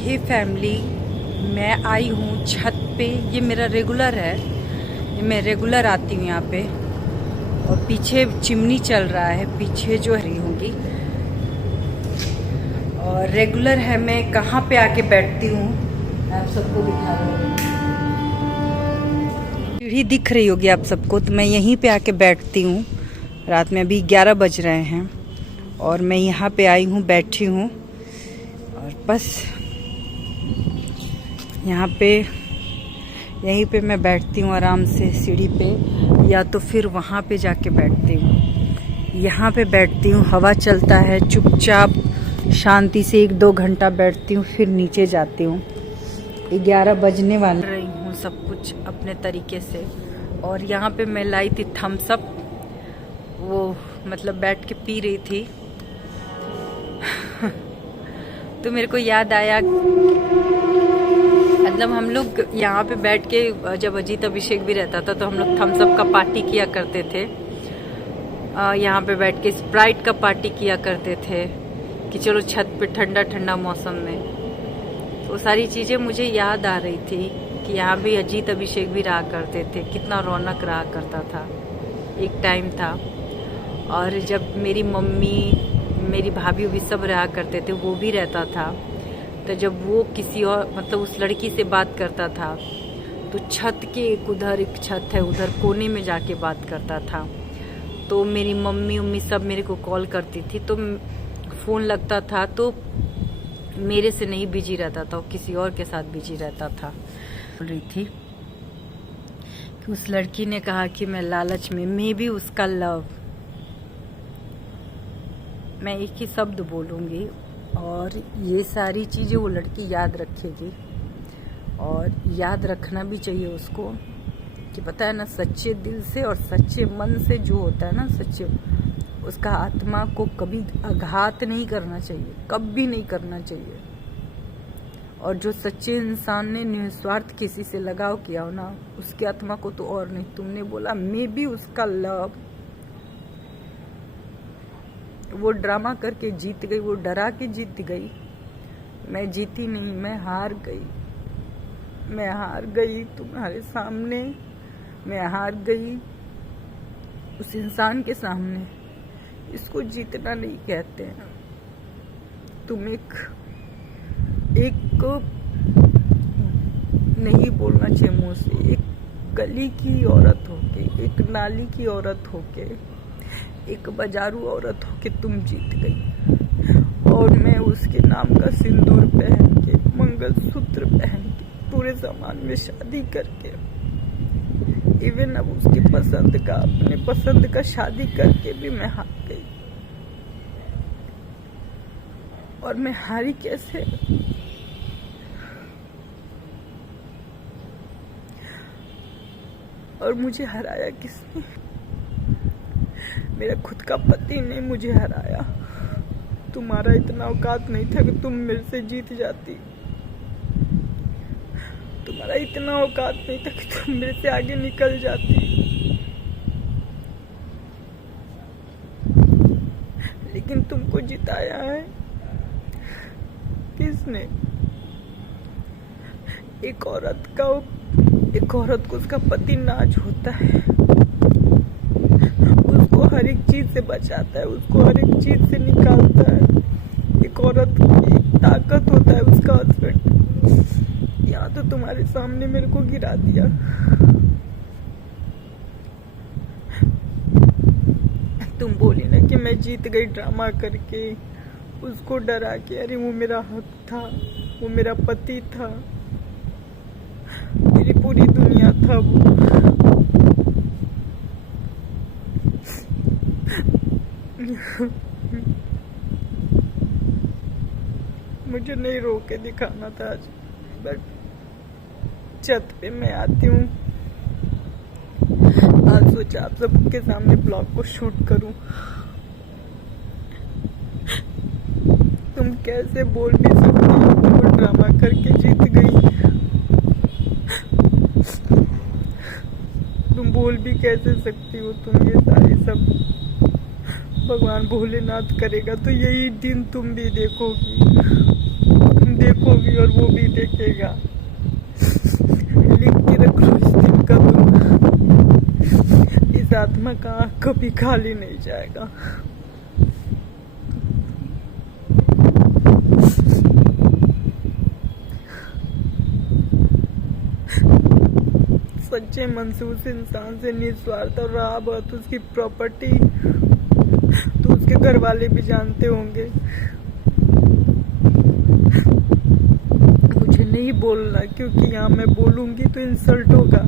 हे family, मैं आई हूँ छत पे। ये मेरा रेगुलर है, ये मैं रेगुलर आती हूँ यहाँ पे। और पीछे चिमनी चल रहा है, पीछे जो रही होंगी। और रेगुलर है, मैं कहाँ पे आके बैठती हूँ आप सबको दिखा रही हूँ। सीढ़ी दिख रही होगी आप सबको, तो मैं यहीं पे आके बैठती हूँ। रात में अभी 11 बज रहे हैं और मैं यहाँ पे आई हूँ, बैठी हूँ। और बस यहाँ पे यहीं पे मैं बैठती हूँ आराम से सीढ़ी पे, या तो फिर वहाँ पे जाके बैठती हूँ। यहाँ पे बैठती हूँ, हवा चलता है, चुपचाप शांति से 1-2 घंटा बैठती हूँ, फिर नीचे जाती हूँ। 11 बजने वाली रही हूँ सब कुछ अपने तरीके से। और यहाँ पे मैं लाई थी थम्स अप, वो मतलब बैठ के पी रही थी। तो मेरे को याद आया, मतलब हम लोग यहाँ पे बैठ के जब अजीत अभिषेक भी रहता था तो हम लोग थम्स अप का पार्टी किया करते थे। यहाँ पे बैठ के स्प्राइट का पार्टी किया करते थे कि चलो छत पे ठंडा ठंडा मौसम में। तो सारी चीज़ें मुझे याद आ रही थी कि यहाँ भी अजीत अभिषेक भी रहा करते थे, कितना रौनक रहा करता था, एक टाइम था। और जब मेरी मम्मी, मेरी भाभी भी सब रहा करते थे, वो भी रहता था। तो जब वो किसी और मतलब उस लड़की से बात करता था तो छत के उधर एक छत है, उधर कोने में जाके बात करता था। तो मेरी मम्मी सब मेरे को कॉल करती थी, तो फ़ोन लगता था तो मेरे से नहीं बिजी रहता था, किसी और के साथ बिजी रहता था। बोल रही थी कि उस लड़की ने कहा कि मैं लालच में, मे बी उसका लव, मैं एक ही शब्द बोलूँगी और ये सारी चीज़ें वो लड़की याद रखेगी। और याद रखना भी चाहिए उसको कि पता है ना, सच्चे दिल से और सच्चे मन से जो होता है ना, सच्चे, उसका आत्मा को कभी आघात नहीं करना चाहिए, कभी नहीं करना चाहिए। और जो सच्चे इंसान ने निस्वार्थ किसी से लगाव किया हो ना, उसकी आत्मा को तो और नहीं। तुमने बोला मे बी उसका लव, वो ड्रामा करके जीत गई, वो डरा के जीत गई। मैं जीती नहीं, मैं हार गई। मैं हार गई तुम्हारे सामने, मैं हार गई उस इंसान के सामने। इसको जीतना नहीं कहते हैं। तुम एक नहीं बोलना चाहिए मुँह से, एक गली की औरत होके, एक नाली की औरत होके, एक बाजारू औरत होके तुम जीत गई। और मैं उसके नाम का सिंदूर पहन के, मंगलसूत्र पहन के, पूरे सामान में शादी करके, इवन अब उसके पसंद का, अपने पसंद का शादी करके भी मैं हार गई। और मैं हारी कैसे? और मुझे हराया किसने? मेरा खुद का पति ने मुझे हराया। तुम्हारा इतना औकात नहीं था कि तुम मेरे से जीत जाती। तुम्हारा इतना औकात नहीं था कि तुम मेरे से आगे निकल जाती। लेकिन तुमको जिताया है किसने? एक औरत को उसका पति नाज होता है, उसको हर एक चीज से बचाता है, उसको हर एक चीज से निकालता है। एक औरत की ताकत होता है उसका हस्बैंड। यहाँ तो तुम्हारे सामने मेरे को गिरा दिया। तुम बोली ना कि मैं जीत गई ड्रामा करके, उसको डरा के। अरे वो मेरा हक था, वो मेरा पति था, मेरी पूरी दुनिया था वो। मुझे नहीं रो के दिखाना था आज, बट छत पे मैं आती हूँ। आज सोचा आप सबके सामने ब्लॉग को शूट करूं। तुम कैसे बोल भी सकती हो कि वो ड्रामा करके जीत गई? तुम बोल भी कैसे सकती हो? तुम ये सारी सब भगवान भोलेनाथ करेगा तो यही दिन तुम भी देखोगी। तुम देखोगी और वो भी देखेगा। लिख के रख लो इस दिन का, तुम इस आत्मा का आँख कभी खाली नहीं जाएगा। सच्चे मन से उस इंसान से निस्वार्थ और रहा बात उसकी प्रॉपर्टी, तो उसके घर वाले भी जानते होंगे। मुझे नहीं बोलना, क्योंकि यहाँ मैं बोलूंगी तो इंसल्ट होगा।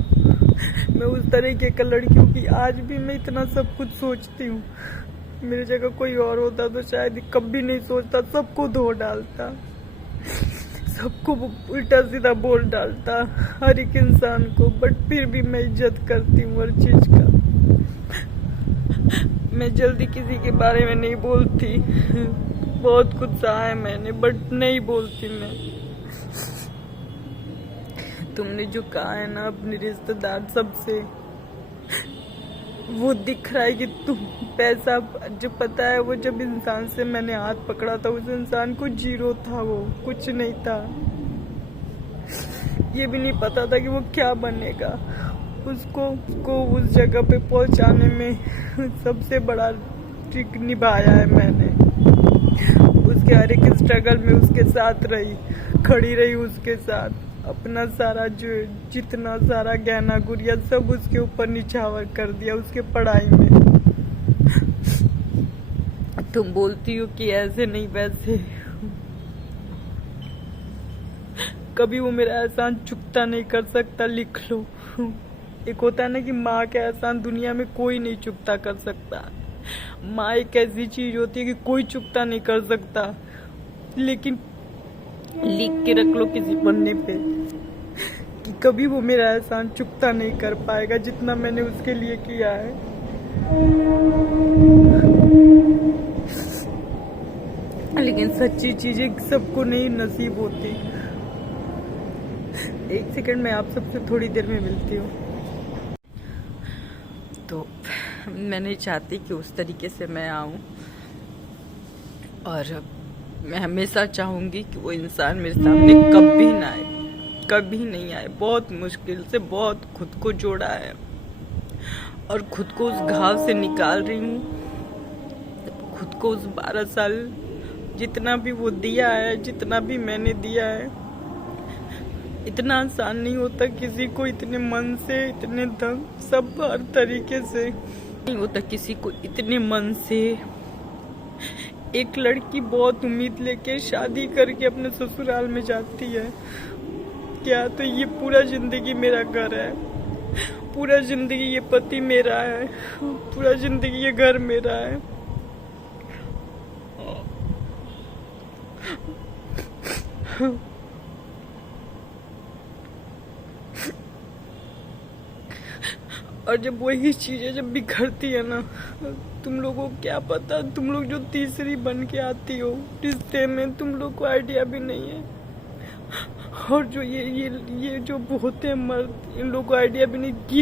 मैं उस तरीके का लड़की हूँ कि आज भी मैं इतना सब कुछ सोचती हूँ। मेरी जगह कोई और होता तो शायद कभी नहीं सोचता, सबको धो डालता, सबको उल्टा सीधा बोल डालता, हर एक इंसान को। बट फिर भी मैं इज्जत करती हूँ हर चीज का। मैं जल्दी किसी के बारे में नहीं बोलती। बहुत कुछ सहा है मैंने, बट नहीं बोलती मैं। तुमने जो कहा है ना अपने रिश्तेदार सबसे, वो दिख रहा है कि तुम पैसा जो पता है, वो जब इंसान से मैंने हाथ पकड़ा था उस इंसान को जीरो था, वो कुछ नहीं था। ये भी नहीं पता था कि वो क्या बनेगा। उसको उस जगह पे पहुंचाने में सबसे बड़ा ट्रिक निभाया है मैंने। उसके हर एक स्ट्रगल में उसके साथ रही, खड़ी रही उसके साथ। अपना सारा जो जितना सारा गहना गुड़िया सब उसके ऊपर निछावर कर दिया उसके पढ़ाई में। तुम बोलती हो कि ऐसे नहीं वैसे, कभी वो मेरा एहसान चुकता नहीं कर सकता, लिख लो। एक होता है ना कि माँ का एहसान दुनिया में कोई नहीं चुकता कर सकता। माँ एक ऐसी चीज होती है कि कोई चुकता नहीं कर सकता। लेकिन लिख के रख लो किसी पन्ने पे कि कभी वो मेरा एहसान चुकता नहीं कर पाएगा जितना मैंने उसके लिए किया है। लेकिन सच्ची चीजें सबको नहीं नसीब होती। एक सेकंड, मैं आप सबसे थोड़ी देर में मिलती हूँ। तो मैं नहीं चाहती कि उस तरीके से मैं आऊँ, और मैं हमेशा चाहूँगी कि वो इंसान मेरे सामने कभी ना आए, कभी नहीं आए। बहुत मुश्किल से बहुत खुद को जोड़ा है और खुद को उस घाव से निकाल रही हूँ। खुद को उस 12 साल जितना भी वो दिया है, जितना भी मैंने दिया है, इतना आसान नहीं होता किसी को इतने मन से, इतने दम, सब हर तरीके से नहीं होता किसी को इतने मन से। एक लड़की बहुत उम्मीद लेके शादी करके अपने ससुराल में जाती है, क्या तो ये पूरा जिंदगी मेरा घर है, पूरा जिंदगी ये पति मेरा है, पूरा जिंदगी ये घर मेरा है। और जब वही चीजें जब बिखरती है ना, तुम लोगों को क्या पता, तुम लोग जो तीसरी बन के आती हो रिश्ते में, तुम लोग को आइडिया भी नहीं है। और जो ये जो होते हैं मर्द, इन लोगों को आइडिया भी नहीं कि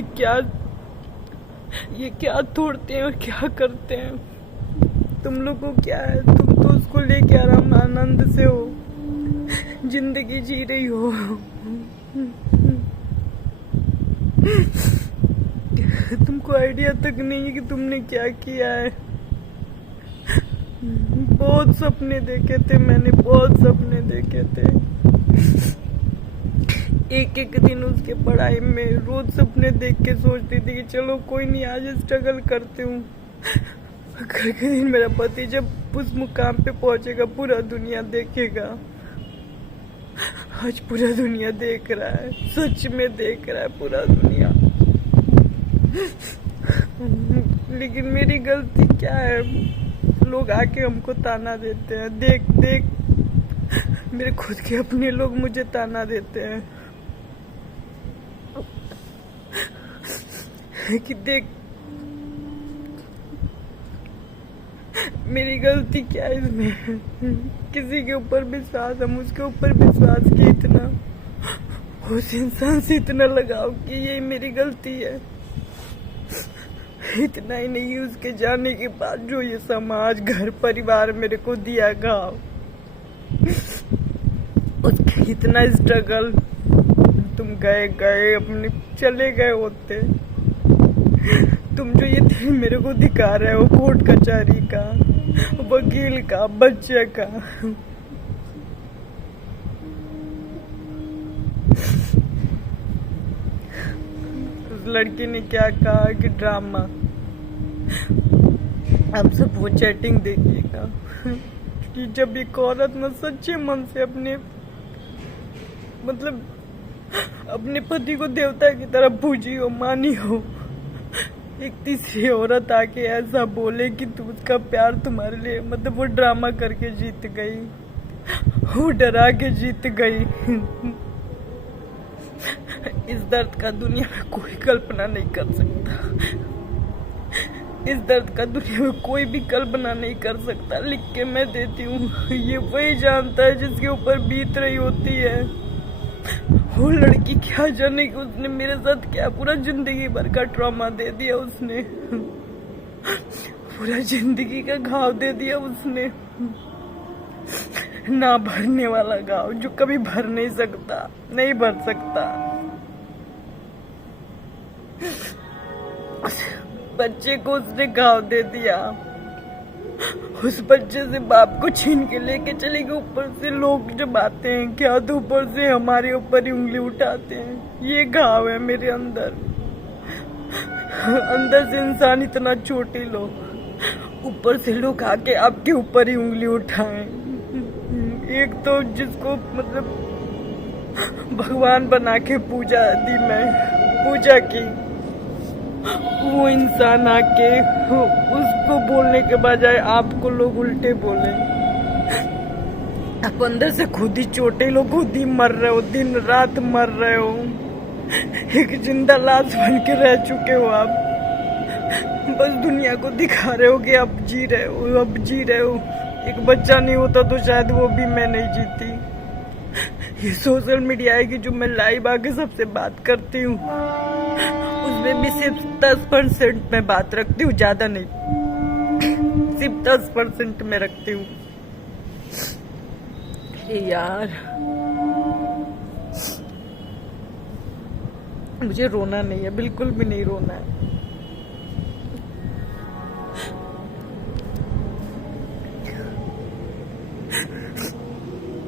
ये क्या तोड़ते हैं और क्या करते हैं। तुम लोग को क्या है, तुम तो उसको लेके आराम आनंद से हो, जिंदगी जी रही हो। तुमको आइडिया तक नहीं है कि तुमने क्या किया है। बहुत सपने देखे थे मैंने, बहुत सपने देखे थे। एक एक दिन उसके पढ़ाई में रोज सपने देख के सोचती थी कि चलो कोई नहीं, आज स्ट्रगल करती हूँ। एक दिन मेरा पति जब उस मुकाम पे पहुंचेगा, पूरा दुनिया देखेगा। आज पूरा दुनिया देख रहा है, सच में देख रहा है पूरा दुनिया। लेकिन मेरी गलती क्या है, लोग आके हमको ताना देते हैं। देख देख मेरे खुद के अपने लोग मुझे ताना देते हैं कि देख मेरी गलती क्या है इसमें। किसी के ऊपर विश्वास, हम उसके ऊपर विश्वास किए इतना, उस इंसान से इतना लगाव कि ये मेरी गलती है। इतना ही नहीं, उसके जाने के बाद जो ये समाज, घर परिवार मेरे को दिया घाव, उसका इतना स्ट्रगल, तुम गए अपने चले गए होते। तुम जो ये मेरे को दिखा रहे हो कोर्ट कचहरी का, वकील का, बच्चे का, उस लड़की ने क्या कहा कि ड्रामा। आप सब वो चैटिंग देखिएगा कि जब एक औरत न सच्चे मन से अपने मतलब अपने पति को देवता की तरह पूजी हो, मानी हो, एक तीसरी औरत आके ऐसा बोले कि तू उसका प्यार तुम्हारे लिए, मतलब वो ड्रामा करके जीत गई, वो डरा के जीत गई। इस दर्द का दुनिया में कोई कल्पना नहीं कर सकता, इस दर्द का दुनिया में कोई भी कल्पना नहीं कर सकता। लिख के मैं देती हूँ, ये वही जानता है जिसके ऊपर बीत रही होती है। वो लड़की क्या जाने कि उसने मेरे साथ क्या पूरा जिंदगी भर का ट्रॉमा दे दिया, उसने पूरा जिंदगी का घाव दे दिया उसने, ना भरने वाला घाव जो कभी भर नहीं सकता, नहीं भर सकता। बच्चे को उसने घाव दे दिया, उस बच्चे से बाप को छीन के लेके चले गए। ऊपर से लोग जब आते हैं क्या तो ऊपर से हमारे ऊपर ही उंगली उठाते हैं। ये घाव है मेरे अंदर, अंदर से इंसान इतना छोटे लोग, ऊपर से लोग आके आपके ऊपर ही उंगली उठाएं। एक तो जिसको मतलब भगवान बना के पूजा दी, मैं पूजा की, वो इंसान आके उसको बोलने के बजाय आपको लोग उल्टे बोले। आप अंदर से खुद ही चोटे लो, खुद ही मर रहे हो, दिन रात मर रहे हो, एक जिंदा लाश बन के रह चुके हो आप। बस दुनिया को दिखा रहे हो कि आप जी रहे हो, अब जी रहे हो। एक बच्चा नहीं होता तो शायद वो भी मैं नहीं जीती। ये सोशल मीडिया है कि जो मैं लाइव आके सबसे बात करती हूँ, उसमें भी सिर्फ 10% में बात रखती हूँ, ज्यादा नहीं, सिर्फ 10% में रखती हूँ। यार मुझे रोना नहीं है, बिल्कुल भी नहीं रोना है।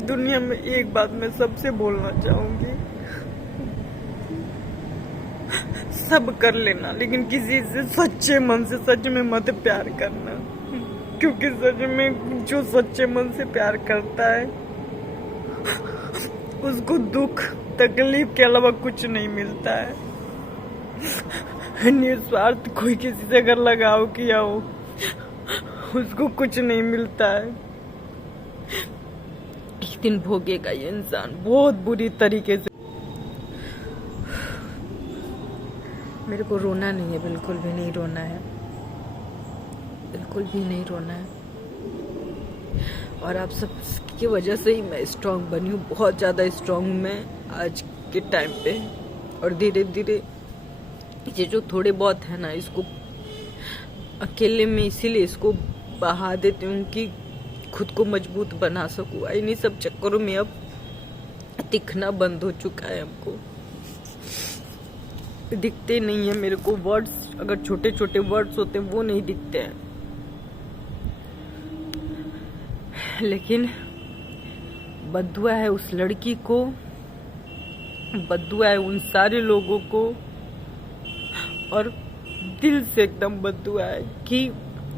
दुनिया में एक बात मैं सबसे बोलना चाहूंगी, सब कर लेना लेकिन किसी से सच्चे मन से सच में मत प्यार करना, क्योंकि सच में जो सच्चे मन से प्यार करता है उसको दुख तकलीफ के अलावा कुछ नहीं मिलता है। निस्वार्थ कोई किसी से अगर लगाव किया हो उसको कुछ नहीं मिलता है। एक दिन भोगेगा ये इंसान बहुत बुरी तरीके से। मेरे को रोना नहीं है, बिल्कुल भी नहीं रोना है, बिल्कुल भी नहीं रोना है। और आप सब की वजह से ही मैं स्ट्रांग बनी हूँ, बहुत ज़्यादा स्ट्रांग हूँ मैं आज के टाइम पे। और धीरे धीरे ये जो थोड़े बहुत है ना, इसको अकेले में इसीलिए इसको बहा देती हूँ कि खुद को मजबूत बना सकूँ। इन्हीं सब चक्करों में अब दिखना बंद हो चुका है, हमको दिखते नहीं है मेरे को वर्ड्स, अगर छोटे छोटे वर्ड्स होते हैं वो नहीं दिखते हैं। लेकिन बद्दुआ है उस लड़की को, बद्दुआ है उन सारे लोगों को, और दिल से एकदम बद्दुआ है कि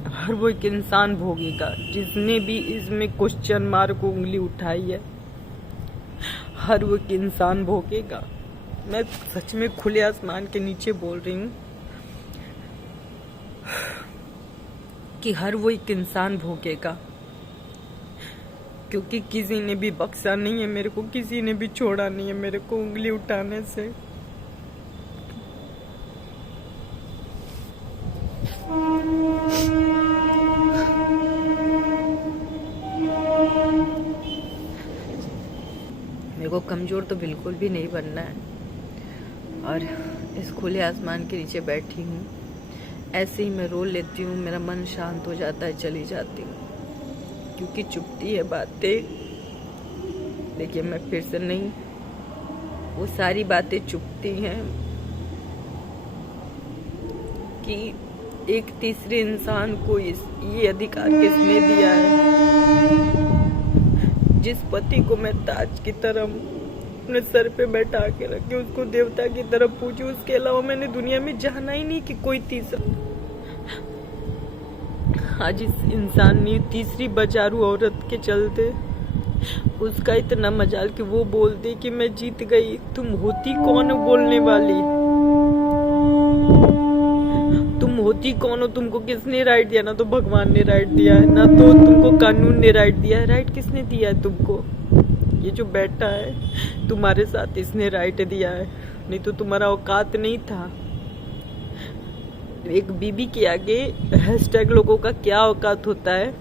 हर वो एक इंसान भोगेगा जिसने भी इसमें क्वेश्चन मार्क को उंगली उठाई है। हर वो एक इंसान भोगेगा। मैं सच में खुले आसमान के नीचे बोल रही हूँ कि हर वो एक इंसान भोगेगा, क्योंकि किसी ने भी बख्शा नहीं है मेरे को, किसी ने भी छोड़ा नहीं है मेरे को उंगली उठाने से। मेरे को कमजोर तो बिल्कुल भी नहीं बनना है, और इस खुले आसमान के नीचे बैठी हूँ, ऐसे ही मैं रो लेती हूँ, मेरा मन शांत हो जाता है, चली जाती हूँ, क्योंकि चुपती है बातें देखिए मैं फिर से नहीं, वो सारी बातें चुभती हैं कि एक तीसरे इंसान को ये अधिकार किसने दिया है। जिस पति को मैं ताज की तरह अपने सर पे बैठा के रखे, उसको देवता की तरह पूछी, उसके अलावा मैंने दुनिया में जाना ही नहीं कि कोई तीसरा। आज इस इंसान ने तीसरी बेचारू औरत के चलते उसका इतना मजाल कि वो बोल दे कि मैं जीत गई। तुम होती कौन हो बोलने वाली? तुम होती कौन हो? तुमको किसने राइट दिया? ना तो भगवान ने राइट दिया है, ना तो तुमको कानून ने राइट दिया है। राइट किसने दिया है तुमको? ये जो बैठा है तुम्हारे साथ, इसने राइट दिया है, नहीं तो तुम्हारा औकात नहीं था। एक बीबी के आगे हैशटैग लोगों का क्या औकात होता है,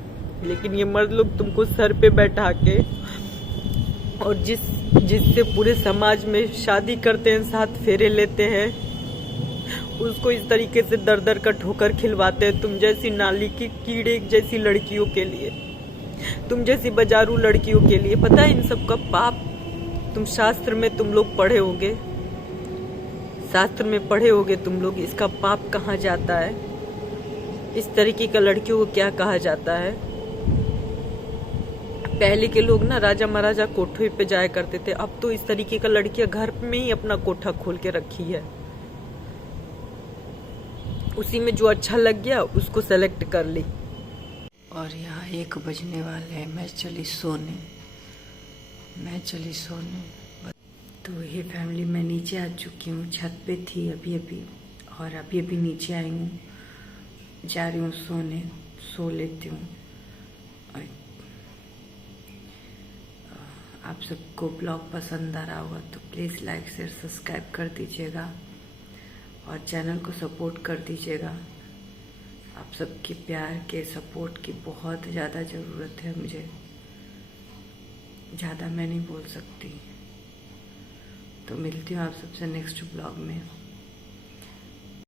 लेकिन ये मर्द लोग तुमको सर पे बैठा के और जिससे पूरे समाज में शादी करते हैं, 7 फेरे लेते हैं, उसको इस तरीके से दर दर का ठोकर खिलवाते हैं। तुम जैसी नाली की कीड़े जैसी लड़कियों के लिए, तुम जैसी बाजारू लड़कियों के लिए। पता है इन सब का पाप? तुम शास्त्र में तुम लोग पढ़े होगे, शास्त्र में पढ़े होगे तुम लोग, इसका पाप कहाँ जाता है, इस तरीके का लड़कियों को क्या कहा जाता है। पहले के लोग ना राजा महाराजा कोठे पे जाया करते थे, अब तो इस तरीके का लड़कियां घर में ही अपना कोठा खोल के रखी है। उसी में जो अच्छा लग गया उसको सेलेक्ट कर ली। और यहाँ 1 बजने वाले हैं, मैं चली सोने। तो ये फैमिली, मैं नीचे आ चुकी हूँ, छत पे थी अभी और अभी नीचे आई हूँ, जा रही हूँ सोने, सो लेती हूँ। और आप सबको ब्लॉग पसंद आ रहा होगा तो प्लीज़ लाइक शेयर सब्सक्राइब कर दीजिएगा और चैनल को सपोर्ट कर दीजिएगा। आप सबके प्यार के सपोर्ट की बहुत ज़्यादा ज़रूरत है मुझे, ज़्यादा मैं नहीं बोल सकती। तो मिलती हूँ आप सबसे नेक्स्ट ब्लॉग में।